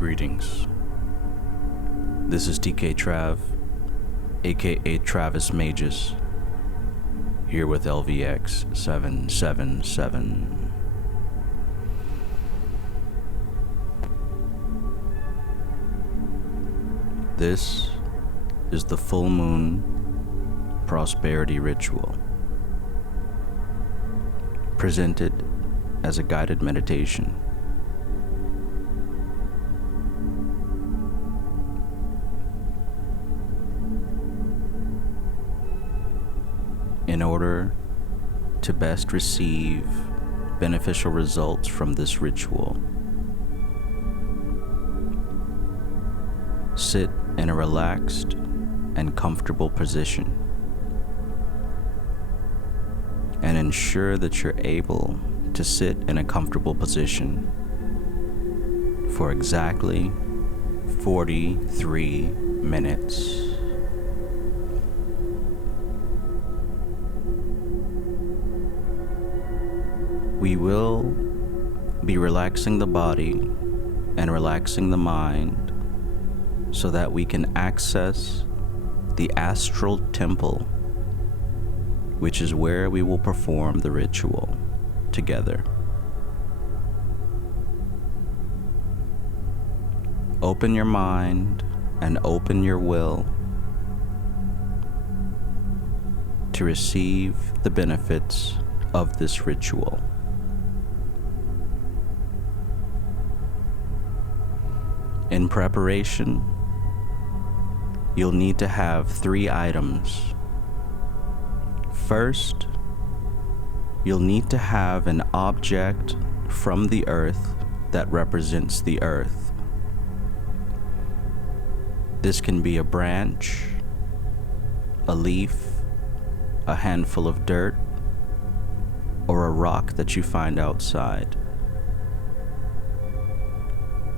Greetings. This is TKTRAV, aka Travis Magus, here with LVX777. This is the full moon prosperity ritual, presented as a guided meditation. In order to best receive beneficial results from this ritual, sit in a relaxed and comfortable position and ensure that you're able to sit in a comfortable position for exactly 43 minutes. We will be relaxing the body and relaxing the mind so that we can access the astral temple, which is where we will perform the ritual together. Open your mind and open your will to receive the benefits of this ritual. In preparation, you'll need to have 3 items. First, you'll need to have an object from the earth that represents the earth. This can be a branch, a leaf, a handful of dirt, or a rock that you find outside.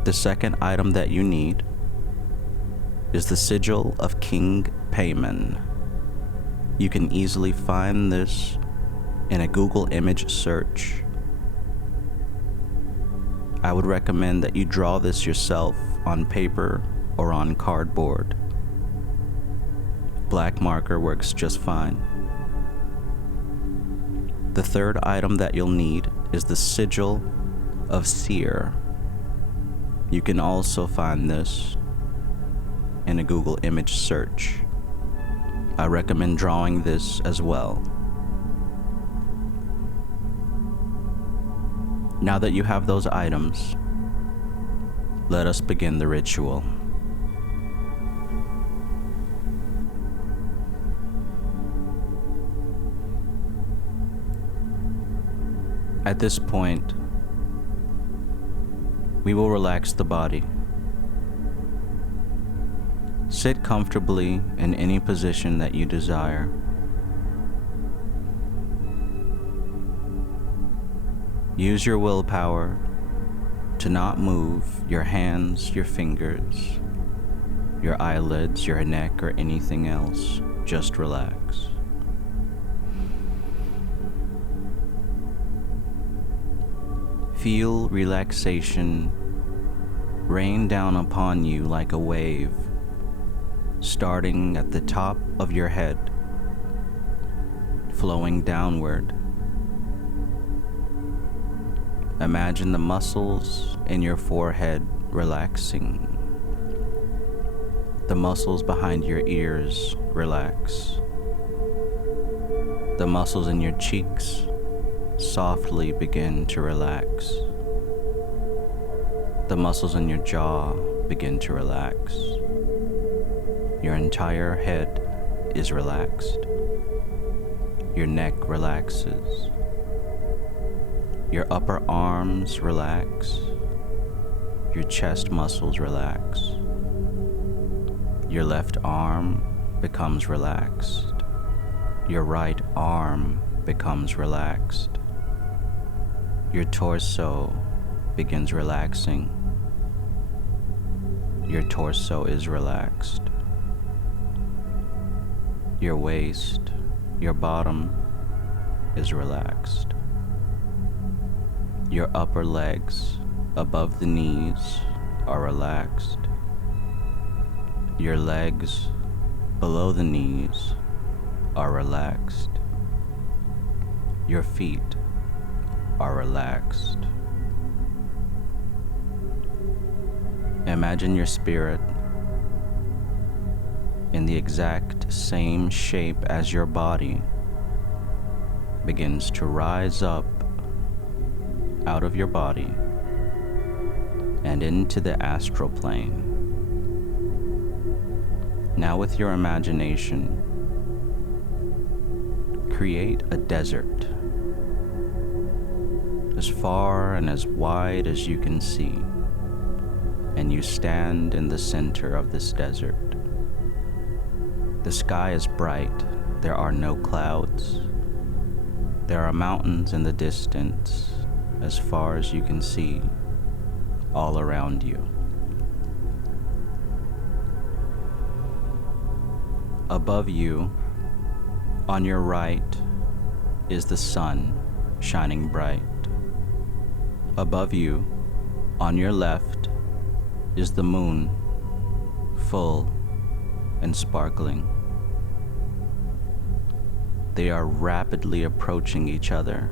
The second item that you need is the sigil of King Paimon. You can easily find this in a Google image search. I would recommend that you draw this yourself on paper or on cardboard. Black marker works just fine. The third item that you'll need is the sigil of SEERE. You can also find this in a Google image search. I recommend drawing this as well. Now that you have those items, let us begin the ritual. At this point, we will relax the body. Sit comfortably in any position that you desire. Use your willpower to not move your hands, your fingers, your eyelids, your neck, or anything else. Just relax. Feel relaxation rain down upon you like a wave, starting at the top of your head, flowing downward. Imagine the muscles in your forehead relaxing. The muscles behind your ears relax. The muscles in your cheeks softly begin to relax. The muscles in your jaw begin to relax. Your entire head is relaxed. Your neck relaxes. Your upper arms relax. Your chest muscles relax. Your left arm becomes relaxed. Your right arm becomes relaxed. Your torso begins relaxing. Your torso is relaxed. Your waist, your bottom is relaxed. Your upper legs above the knees are relaxed. Your legs below the knees are relaxed. Your feet are relaxed. Imagine your spirit in the exact same shape as your body begins to rise up out of your body and into the astral plane. Now with your imagination, create a desert as far and as wide as you can see, and you stand in the center of this desert. The sky is bright, there are no clouds. There are mountains in the distance as far as you can see all around you. Above you, on your right, is the sun shining bright. Above you, on your left, is the moon, full and sparkling. They are rapidly approaching each other,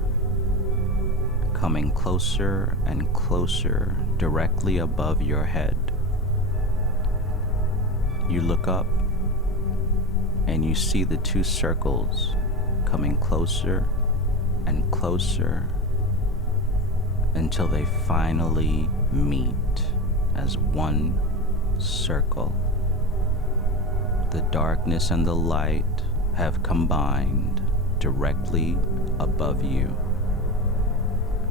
coming closer and closer directly above your head. You look up and you see the two circles coming closer and closer until they finally meet as one circle. The darkness and the light have combined directly above you.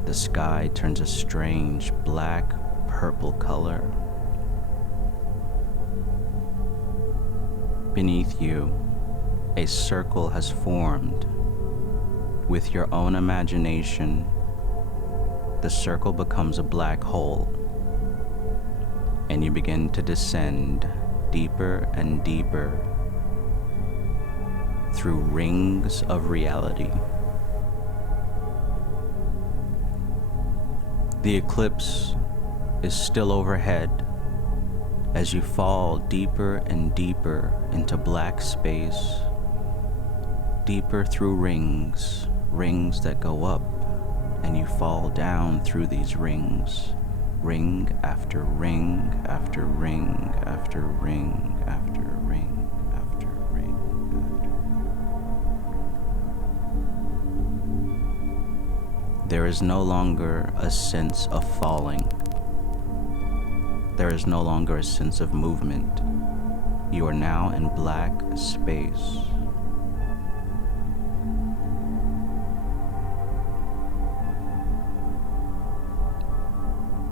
The sky turns a strange black-purple color. Beneath you, a circle has formed. With your own imagination, the circle becomes a black hole, and you begin to descend deeper and deeper through rings of reality. The eclipse is still overhead as you fall deeper and deeper into black space, deeper through rings that go up, and you fall down through these rings, ring after ring after ring after ring after ring after ring after ring. There is no longer a sense of falling. There is no longer a sense of movement. You are now in black space.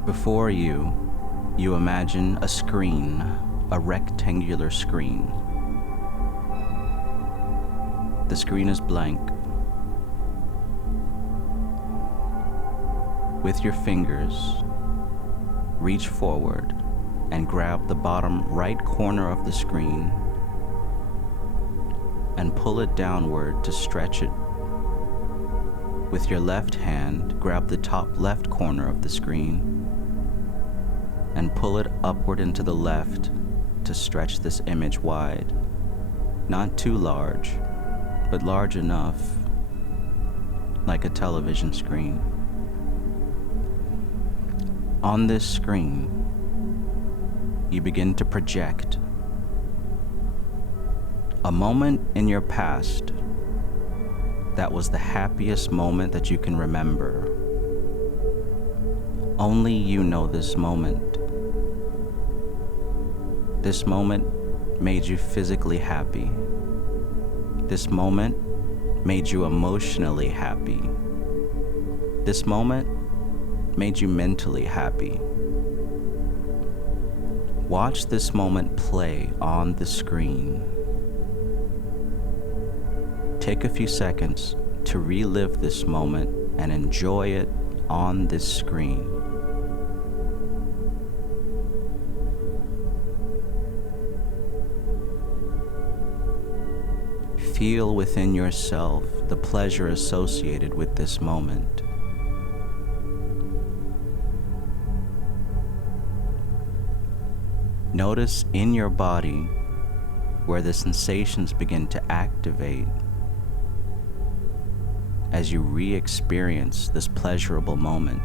Before you, you imagine a screen, a rectangular screen. The screen is blank. With your fingers, reach forward and grab the bottom right corner of the screen and pull it downward to stretch it. With your left hand, grab the top left corner of the screen and pull it upward into the left to stretch this image wide. Not too large, but large enough, like a television screen. On this screen, you begin to project a moment in your past that was the happiest moment that you can remember. Only you know this moment. This moment made you physically happy. This moment made you emotionally happy. This moment made you mentally happy. Watch this moment play on the screen. Take a few seconds to relive this moment and enjoy it on this screen. Feel within yourself the pleasure associated with this moment. Notice in your body where the sensations begin to activate as you re-experience this pleasurable moment.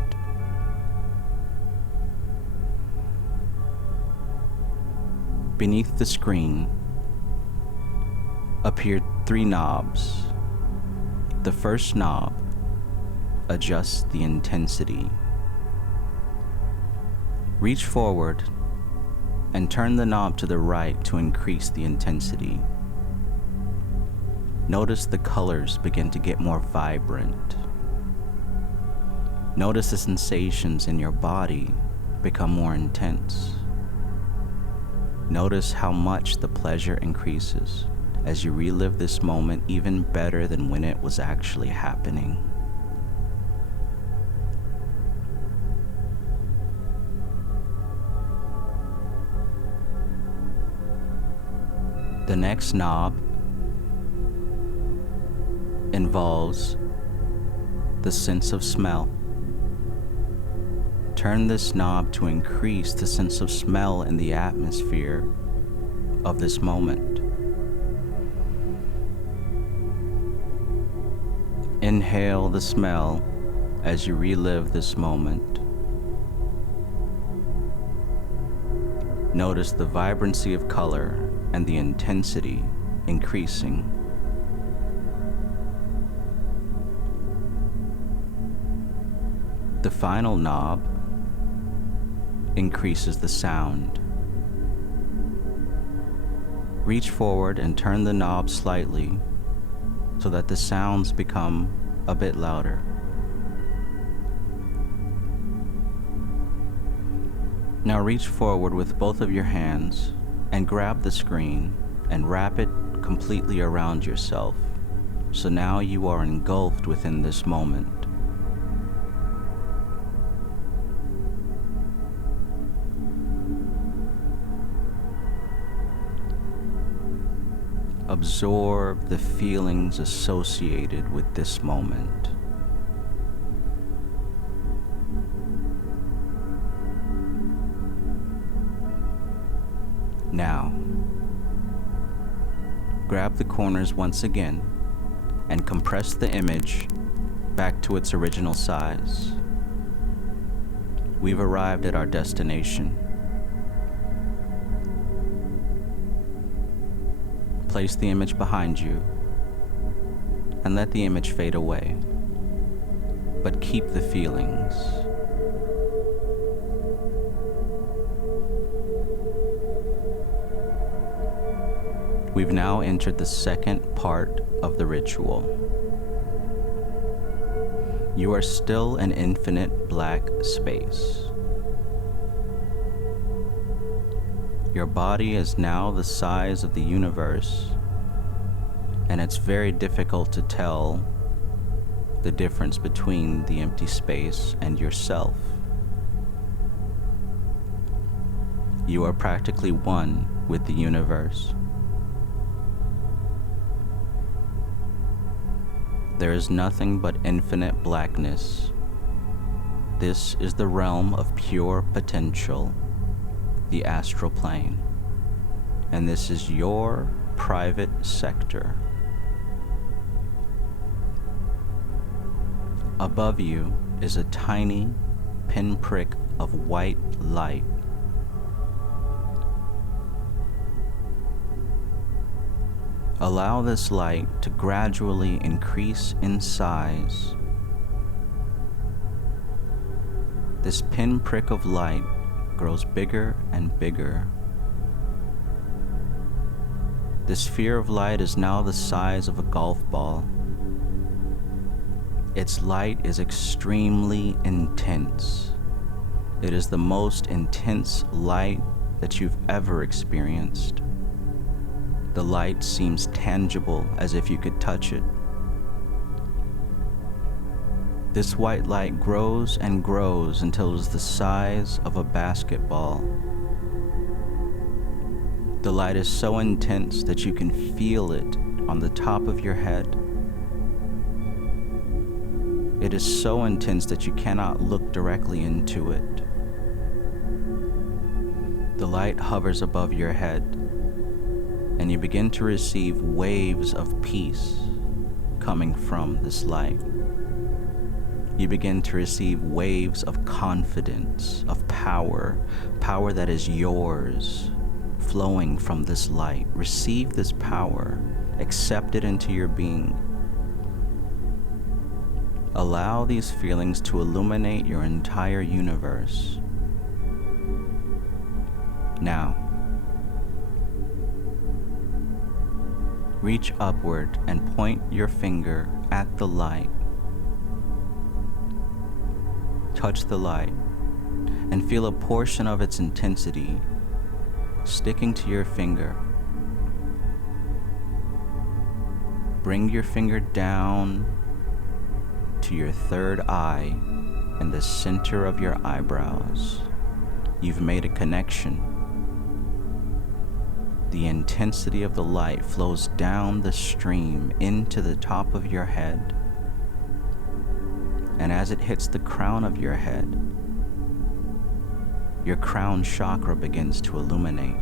Beneath the screen appeared 3 knobs. The first knob adjusts the intensity. Reach forward and turn the knob to the right to increase the intensity. Notice the colors begin to get more vibrant. Notice the sensations in your body become more intense. Notice how much the pleasure increases as you relive this moment even better than when it was actually happening. The next knob involves the sense of smell. Turn this knob to increase the sense of smell in the atmosphere of this moment. Inhale the smell as you relive this moment. Notice the vibrancy of color and the intensity increasing. The final knob increases the sound. Reach forward and turn the knob slightly so that the sounds become a bit louder. Now reach forward with both of your hands and grab the screen and wrap it completely around yourself. So now you are engulfed within this moment. Absorb the feelings associated with this moment. Now, grab the corners once again and compress the image back to its original size. We've arrived at our destination. Place the image behind you and let the image fade away, but keep the feelings. We've now entered the second part of the ritual. You are still an infinite black space. Your body is now the size of the universe, and it's very difficult to tell the difference between the empty space and yourself. You are practically one with the universe. There is nothing but infinite blackness. This is the realm of pure potential, the astral plane, and this is your private sector. Above you is a tiny pinprick of white light. Allow this light to gradually increase in size. This pinprick of light grows bigger and bigger. This sphere of light is now the size of a golf ball. Its light is extremely intense. It is the most intense light that you've ever experienced. The light seems tangible, as if you could touch it. This white light grows and grows until it is the size of a basketball. The light is so intense that you can feel it on the top of your head. It is so intense that you cannot look directly into it. The light hovers above your head, and you begin to receive waves of peace coming from this light. You begin to receive waves of confidence, of power that is yours, flowing from this light. Receive this power, accept it into your being. Allow these feelings to illuminate your entire universe. Now, reach upward and point your finger at the light. Touch the light and feel a portion of its intensity sticking to your finger. Bring your finger down to your third eye in the center of your eyebrows. You've made a connection. The intensity of the light flows down the stream into the top of your head. And as it hits the crown of your head, your crown chakra begins to illuminate,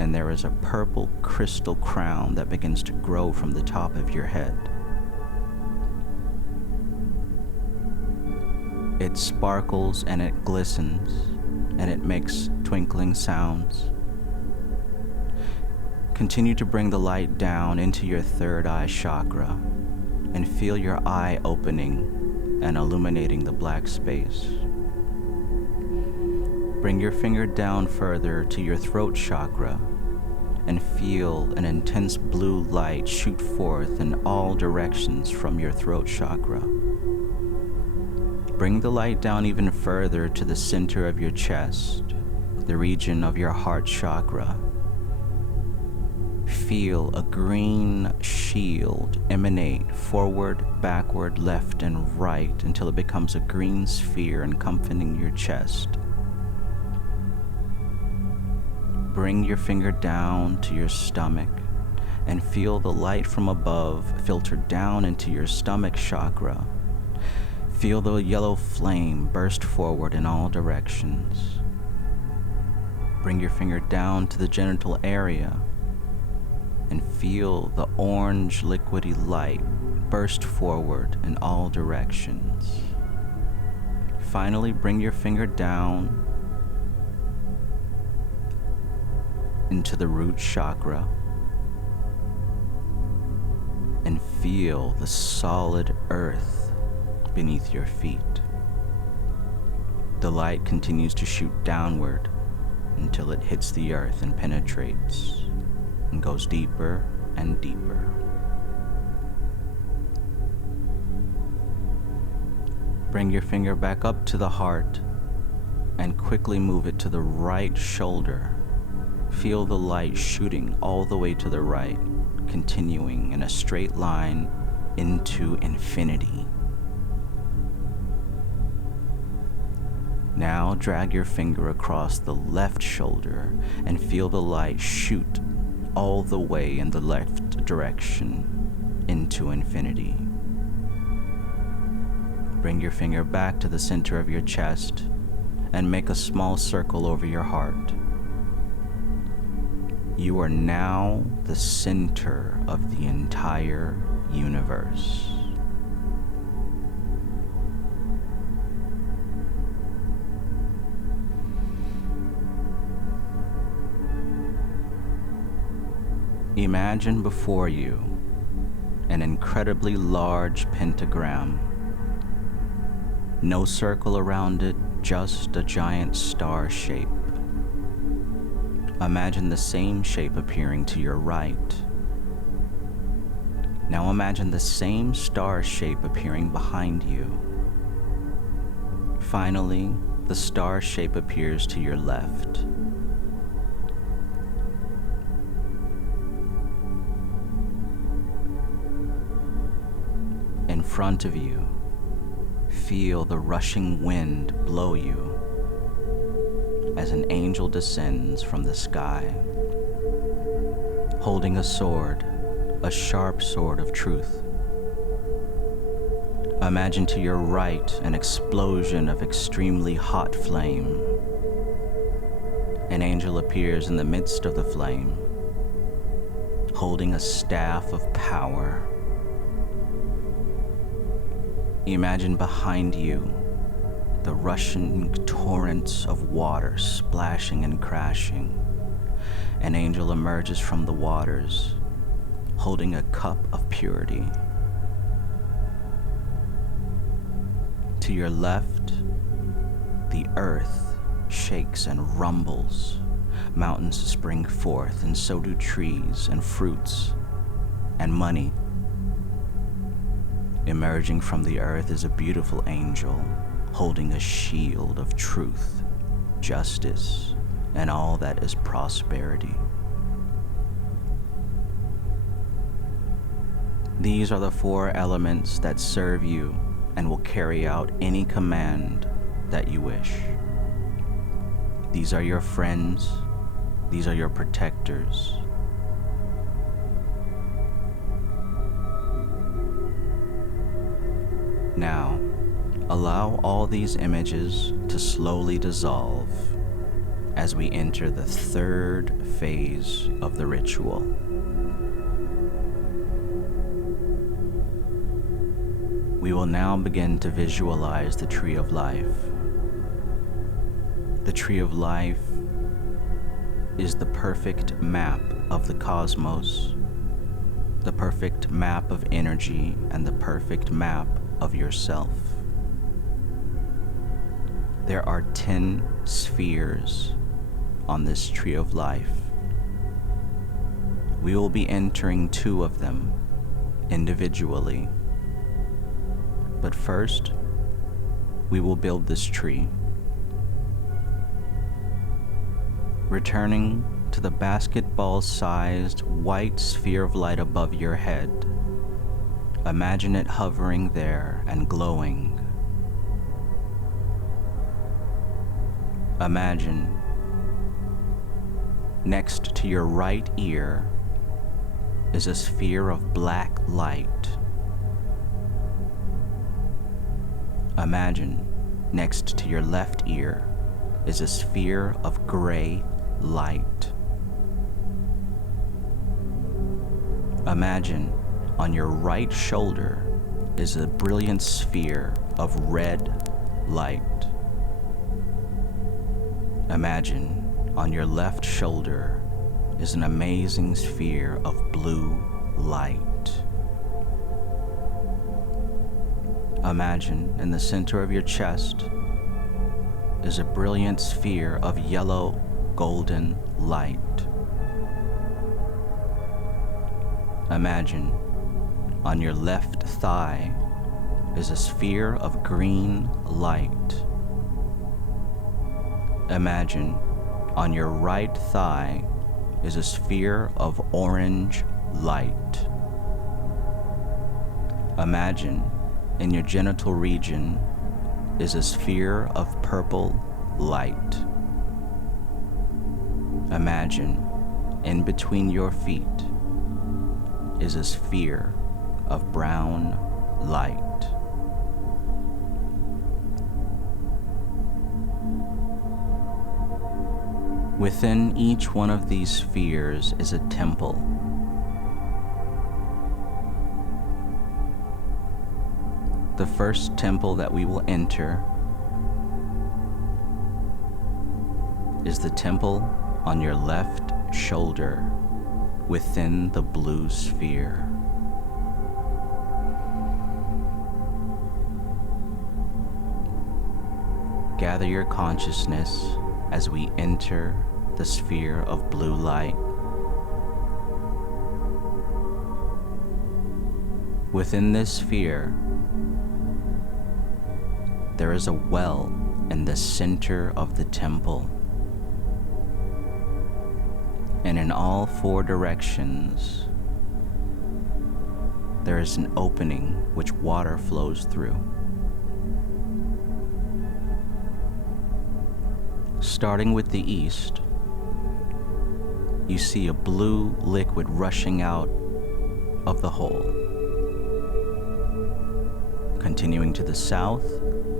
and there is a purple crystal crown that begins to grow from the top of your head. It sparkles and it glistens, and it makes twinkling sounds. Continue to bring the light down into your third eye chakra and feel your eye opening and illuminating the black space. Bring your finger down further to your throat chakra and feel an intense blue light shoot forth in all directions from your throat chakra. Bring the light down even further to the center of your chest, the region of your heart chakra. Feel a green shield emanate forward, backward, left, and right until it becomes a green sphere encompassing your chest. Bring your finger down to your stomach and feel the light from above filter down into your stomach chakra. Feel the yellow flame burst forward in all directions. Bring your finger down to the genital area and feel the orange liquidy light burst forward in all directions. Finally, bring your finger down into the root chakra and feel the solid earth beneath your feet. The light continues to shoot downward until it hits the earth and penetrates and goes deeper and deeper. Bring your finger back up to the heart and quickly move it to the right shoulder. Feel the light shooting all the way to the right, continuing in a straight line into infinity. Now drag your finger across the left shoulder and feel the light shoot all the way in the left direction into infinity. Bring your finger back to the center of your chest and make a small circle over your heart. You are now the center of the entire universe. Imagine before you an incredibly large pentagram. No circle around it, just a giant star shape. Imagine the same shape appearing to your right. Now imagine the same star shape appearing behind you. Finally, the star shape appears to your left. In front of you, feel the rushing wind blow you as an angel descends from the sky, holding a sword, a sharp sword of truth. Imagine to your right an explosion of extremely hot flame. An angel appears in the midst of the flame, holding a staff of power. Imagine behind you the rushing torrents of water splashing and crashing. An angel emerges from the waters, holding a cup of purity. To your left, the earth shakes and rumbles. Mountains spring forth, and so do trees and fruits and money. Emerging from the earth is a beautiful angel, holding a shield of truth, justice, and all that is prosperity. These are the four elements that serve you and will carry out any command that you wish. These are your friends. These are your protectors. Now, allow all these images to slowly dissolve as we enter the third phase of the ritual. We will now begin to visualize the Tree of Life. The Tree of Life is the perfect map of the cosmos, the perfect map of energy, and the perfect map of yourself. There are 10 spheres on this Tree of Life. We will be entering 2 of them individually. But first, we will build this tree. Returning to the basketball-sized white sphere of light above your head, imagine it hovering there and glowing. Imagine next to your right ear is a sphere of black light. Imagine next to your left ear is a sphere of gray light. Imagine on your right shoulder is a brilliant sphere of red light. Imagine on your left shoulder is an amazing sphere of blue light. Imagine in the center of your chest is a brilliant sphere of yellow golden light. Imagine on your left thigh is a sphere of green light. Imagine on your right thigh is a sphere of orange light. Imagine in your genital region is a sphere of purple light. Imagine in between your feet is a sphere of brown light. Within each one of these spheres is a temple. The first temple that we will enter is the temple on your left shoulder within the blue sphere. Gather your consciousness as we enter the sphere of blue light. Within this sphere, there is a well in the center of the temple. And in all 4 directions, there is an opening which water flows through. Starting with the east, you see a blue liquid rushing out of the hole. Continuing to the south,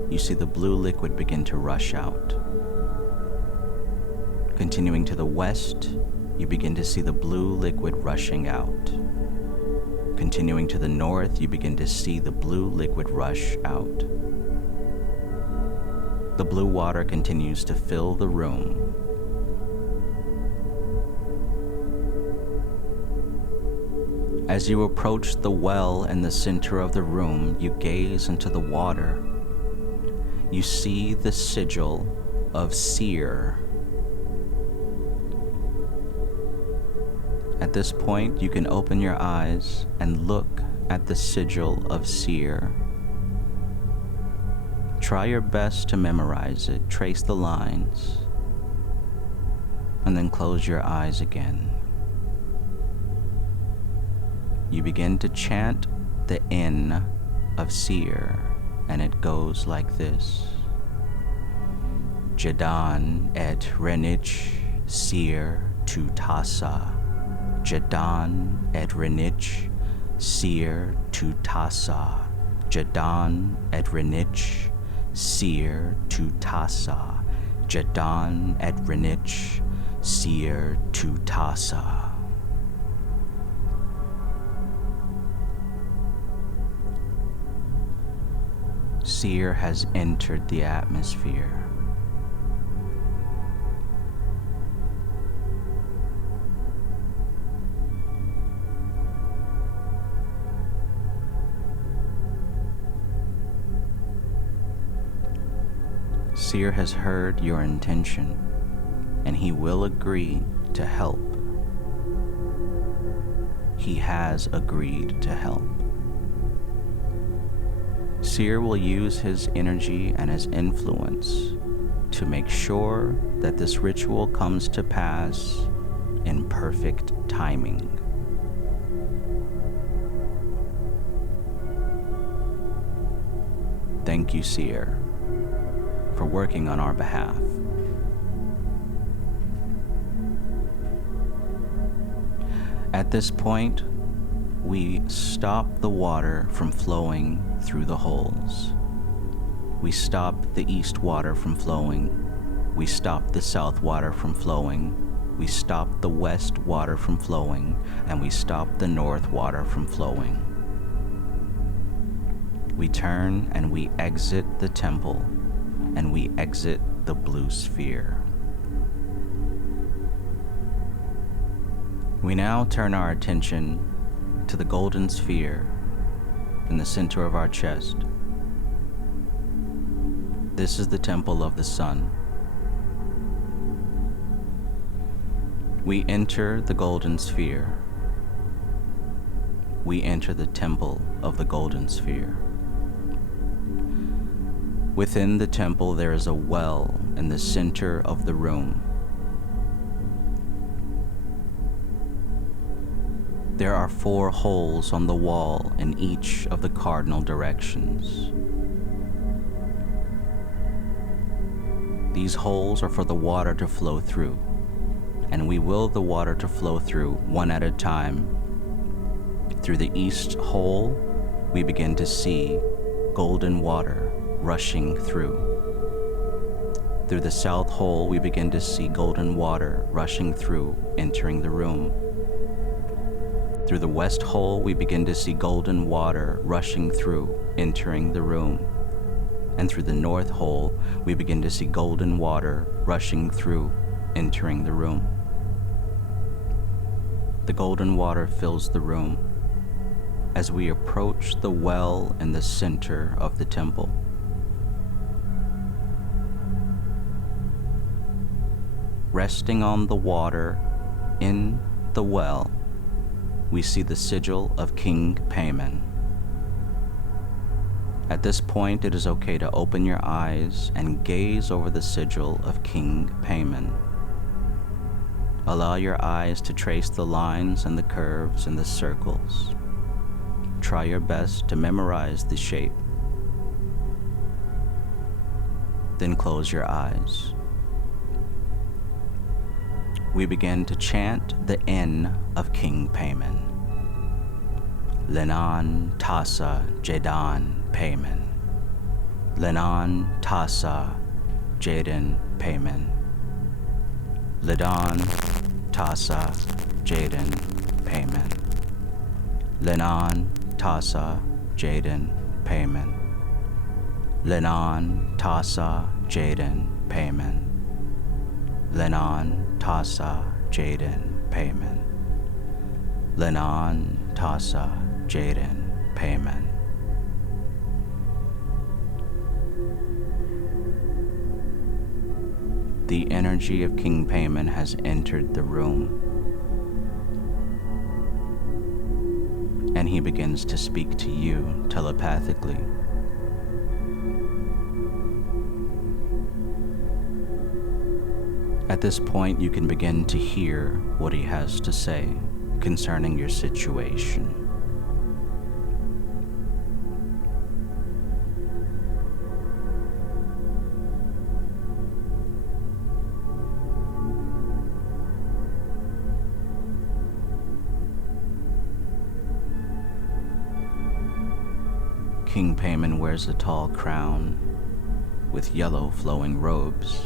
you see the blue liquid begin to rush out. Continuing to the west, you begin to see the blue liquid rushing out. Continuing to the north, you begin to see the blue liquid rush out. The blue water continues to fill the room. As you approach the well in the center of the room, you gaze into the water. You see the sigil of SEERE. At this point, you can open your eyes and look at the sigil of SEERE. Try your best to memorize it, trace the lines, and then close your eyes again. You begin to chant the N of SEERE, and it goes like this. Jadan et renich SEERE tu tassa. Jadan et renich SEERE tu tassa. Jadan et renich SEERE tu tassa. Jadan et renich SEERE tu tassa. SEERE has entered the atmosphere. SEERE has heard your intention, and he will agree to help. He has agreed to help. SEERE will use his energy and his influence to make sure that this ritual comes to pass in perfect timing. Thank you, SEERE, for working on our behalf. At this point, we stop the water from flowing through the holes. We stop the east water from flowing. We stop the south water from flowing. We stop the west water from flowing. And we stop the north water from flowing. We turn and we exit the temple, and we exit the blue sphere. We now turn our attention to the golden sphere in the center of our chest. This is the temple of the sun. We enter the golden sphere. We enter the temple of the golden sphere. Within the temple, there is a well in the center of the room. There are 4 holes on the wall in each of the cardinal directions. These holes are for the water to flow through, and we will the water to flow through one at a time. Through the east hole, we begin to see golden water rushing through. Through the south hole, we begin to see golden water rushing through, entering the room. Through the west hole, we begin to see golden water rushing through, entering the room. And through the north hole, we begin to see golden water rushing through, entering the room. The golden water fills the room as we approach the well in the center of the temple. Resting on the water in the well, we see the sigil of King Paimon. At this point, it is okay to open your eyes and gaze over the sigil of King Paimon. Allow your eyes to trace the lines and the curves and the circles. Try your best to memorize the shape. Then close your eyes. We begin to chant the N of King Paimon. Lenan Tassa Jadan Paimon. Lenan Tassa Jadan Paimon. Lidon, Tasa, Jaden, Payman. Linon, Tasa, Jaden, Payman. Linon, Tasa, Jaden, Payman. Linon, Tasa, Jaden, Payman. Linon, Tasa, Jaden, Payman. The energy of King Payman has entered the room, and he begins to speak to you telepathically. At this point, you can begin to hear what he has to say concerning your situation. King Payman wears a tall crown with yellow flowing robes.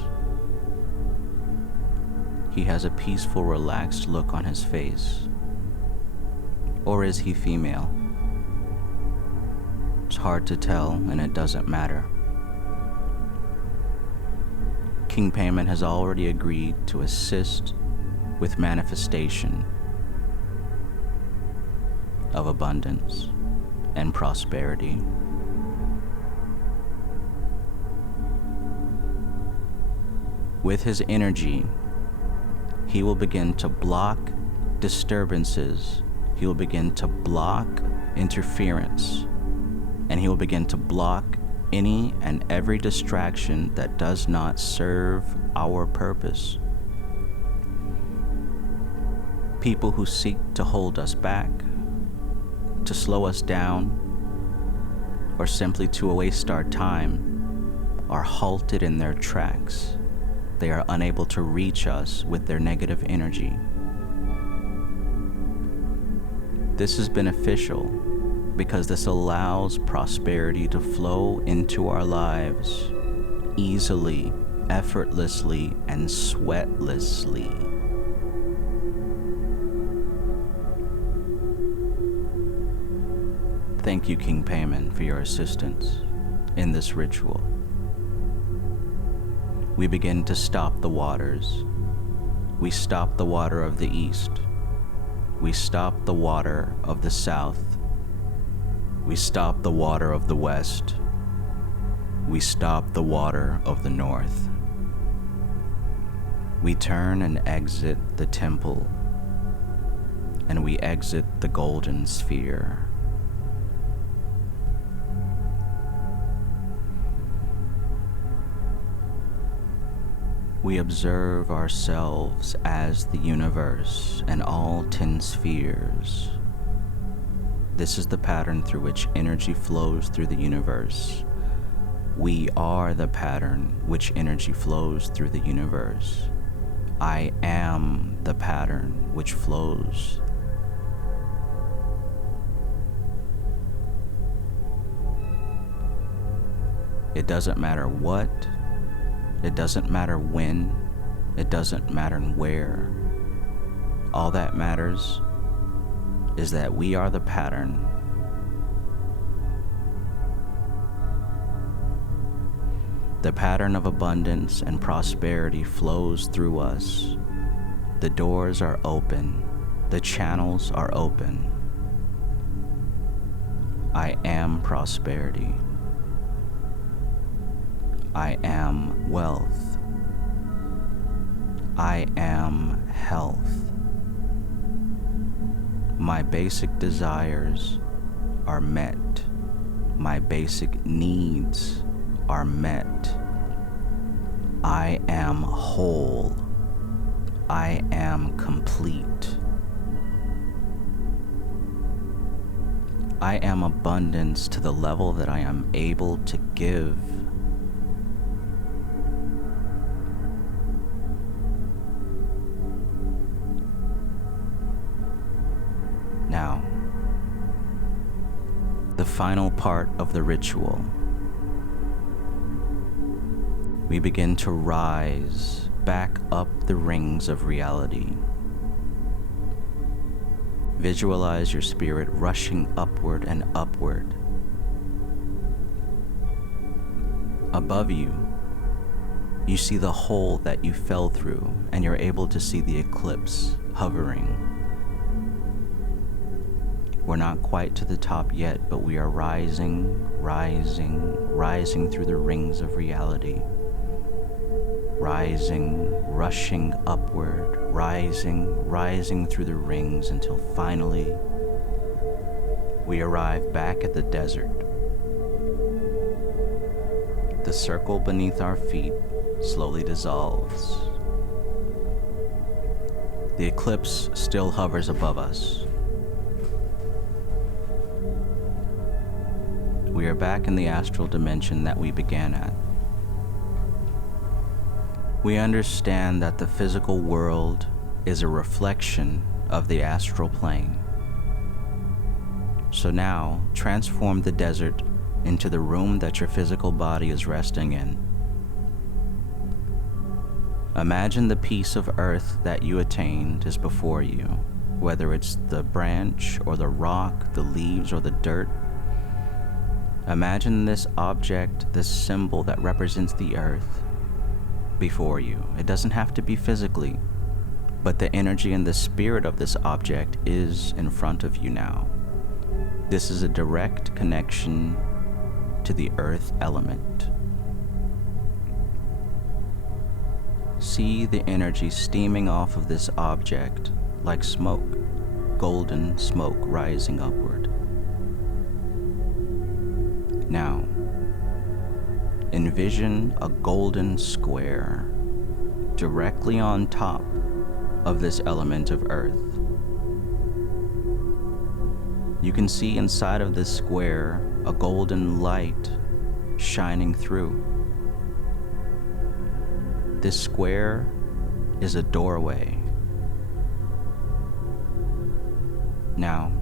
He has a peaceful, relaxed look on his face. Or is he female? It's hard to tell, and it doesn't matter. King Payman has already agreed to assist with manifestation of abundance and prosperity. With his energy, he will begin to block disturbances. He will begin to block interference. And he will begin to block any and every distraction that does not serve our purpose. People who seek to hold us back, to slow us down, or simply to waste our time are halted in their tracks. They are unable to reach us with their negative energy. This is beneficial because this allows prosperity to flow into our lives easily, effortlessly, and sweatlessly. Thank you, King Payman, for your assistance in this ritual. We begin to stop the waters. We stop the water of the east. We stop the water of the south. We stop the water of the west. We stop the water of the north. We turn and exit the temple, and we exit the golden sphere. We observe ourselves as the universe and all 10 spheres. This is the pattern through which energy flows through the universe. We are the pattern which energy flows through the universe. I am the pattern which flows. It doesn't matter what. It doesn't matter when, it doesn't matter where. All that matters is that we are the pattern. The pattern of abundance and prosperity flows through us. The doors are open. The channels are open. I am prosperity. I am wealth. I am health. My basic desires are met. My basic needs are met. I am whole. I am complete. I am abundance to the level that I am able to give. Now, the final part of the ritual. We begin to rise back up the rings of reality. Visualize your spirit rushing upward and upward. Above you, you see the hole that you fell through, and you're able to see the eclipse hovering. We're not quite to the top yet, but we are rising, rising, rising through the rings of reality. Rising, rushing upward, rising, rising through the rings until finally we arrive back at the desert. The circle beneath our feet slowly dissolves. The eclipse still hovers above us. We are back in the astral dimension that we began at. We understand that the physical world is a reflection of the astral plane. So now, transform the desert into the room that your physical body is resting in. Imagine the piece of earth that you attained is before you, whether it's the branch or the rock, the leaves or the dirt. Imagine this object, this symbol that represents the earth, before you. It doesn't have to be physically, but the energy and the spirit of this object is in front of you now. This is a direct connection to the earth element. See the energy steaming off of this object like smoke, golden smoke rising upward. Now, envision a golden square directly on top of this element of earth. You can see inside of this square a golden light shining through. This square is a doorway. Now,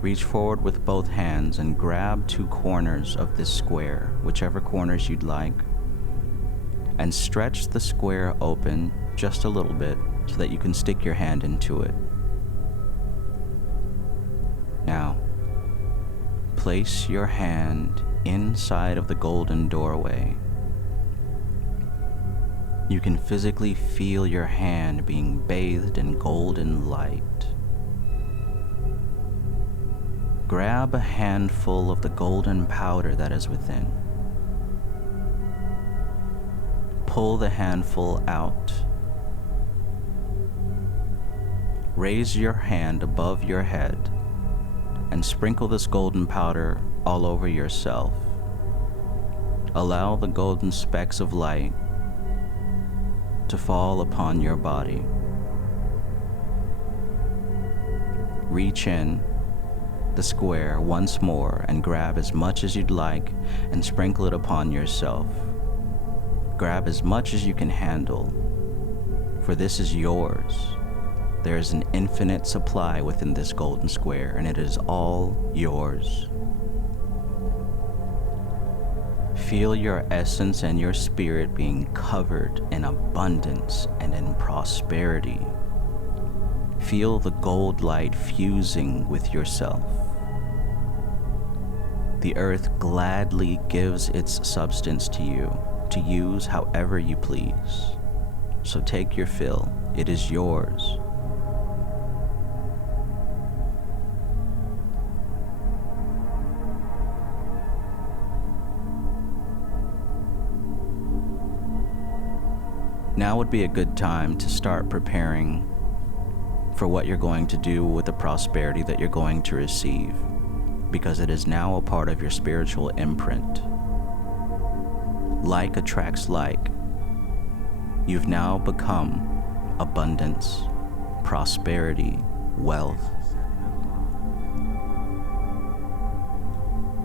reach forward with both hands and grab two corners of this square, whichever corners you'd like, and stretch the square open just a little bit so that you can stick your hand into it. Now, place your hand inside of the golden doorway. You can physically feel your hand being bathed in golden light. Grab a handful of the golden powder that is within. Pull the handful out. Raise your hand above your head and sprinkle this golden powder all over yourself. Allow the golden specks of light to fall upon your body. Reach in the square once more and grab as much as you'd like and sprinkle it upon yourself. Grab as much as you can handle, for this is yours. There is an infinite supply within this golden square, and it is all yours. Feel your essence and your spirit being covered in abundance and in prosperity. Feel the gold light fusing with yourself. The earth gladly gives its substance to you to use however you please. So take your fill. It is yours. Now would be a good time to start preparing for what you're going to do with the prosperity that you're going to receive, because it is now a part of your spiritual imprint. Like attracts like. You've now become abundance, prosperity, wealth.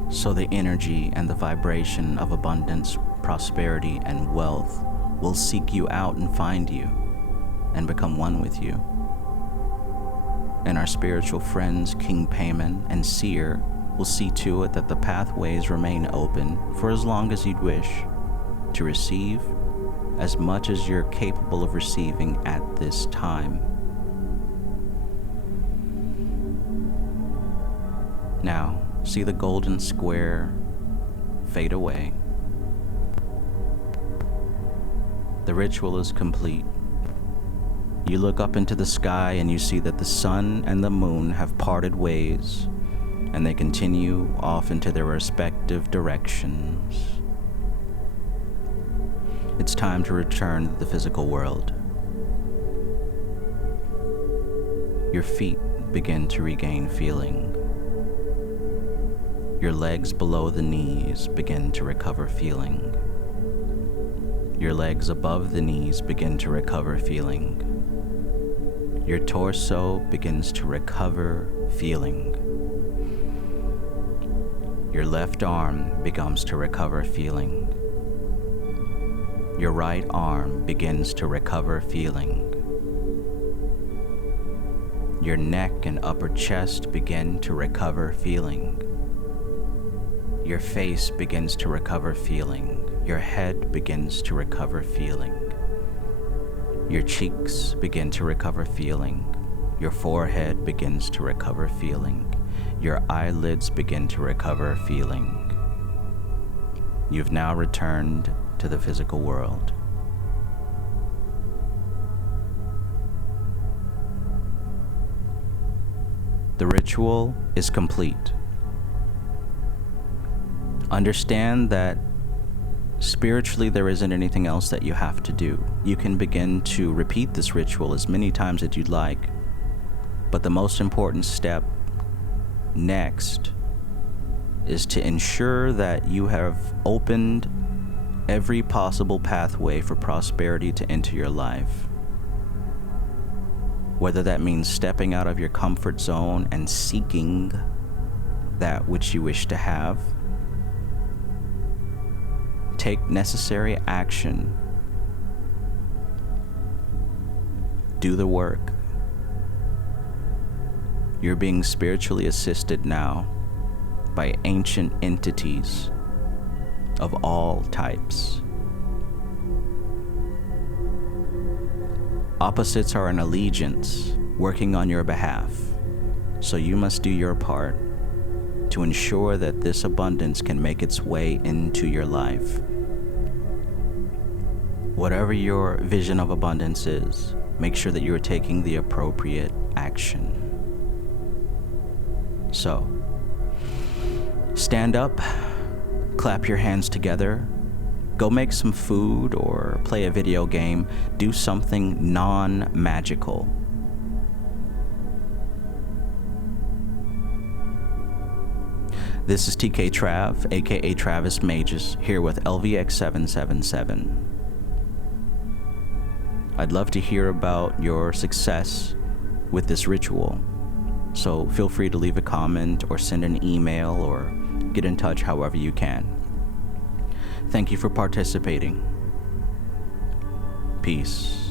So the energy and the vibration of abundance, prosperity, and wealth will seek you out and find you and become one with you. And our spiritual friends, King Paimon and SEERE, will see to it that the pathways remain open for as long as you'd wish to receive as much as you're capable of receiving at this time. Now, see the golden square fade away. The ritual is complete. You look up into the sky and you see that the sun and the moon have parted ways, and they continue off into their respective directions. It's time to return to the physical world. Your feet begin to regain feeling. Your legs below the knees begin to recover feeling. Your legs above the knees begin to recover feeling. Your torso begins to recover feeling. Your left arm begins to recover feeling. Your right arm begins to recover feeling. Your neck and upper chest begin to recover feeling. Your face begins to recover feeling. Your head begins to recover feeling. Your cheeks begin to recover feeling. Your forehead begins to recover feeling. Your eyelids begin to recover feeling. You've now returned to the physical world. The ritual is complete. Understand that spiritually there isn't anything else that you have to do. You can begin to repeat this ritual as many times as you'd like, but the most important step next is to ensure that you have opened every possible pathway for prosperity to enter your life. Whether that means stepping out of your comfort zone and seeking that which you wish to have, take necessary action, do the work. You're being spiritually assisted now by ancient entities of all types. Opposites are an allegiance working on your behalf, so you must do your part to ensure that this abundance can make its way into your life. Whatever your vision of abundance is, make sure that you are taking the appropriate action. So, stand up, clap your hands together, go make some food or play a video game, do something non-magical. This is TKTRAV, aka Travis Magus, here with LVX777. I'd love to hear about your success with this ritual, so feel free to leave a comment or send an email or get in touch however you can. Thank you for participating. Peace.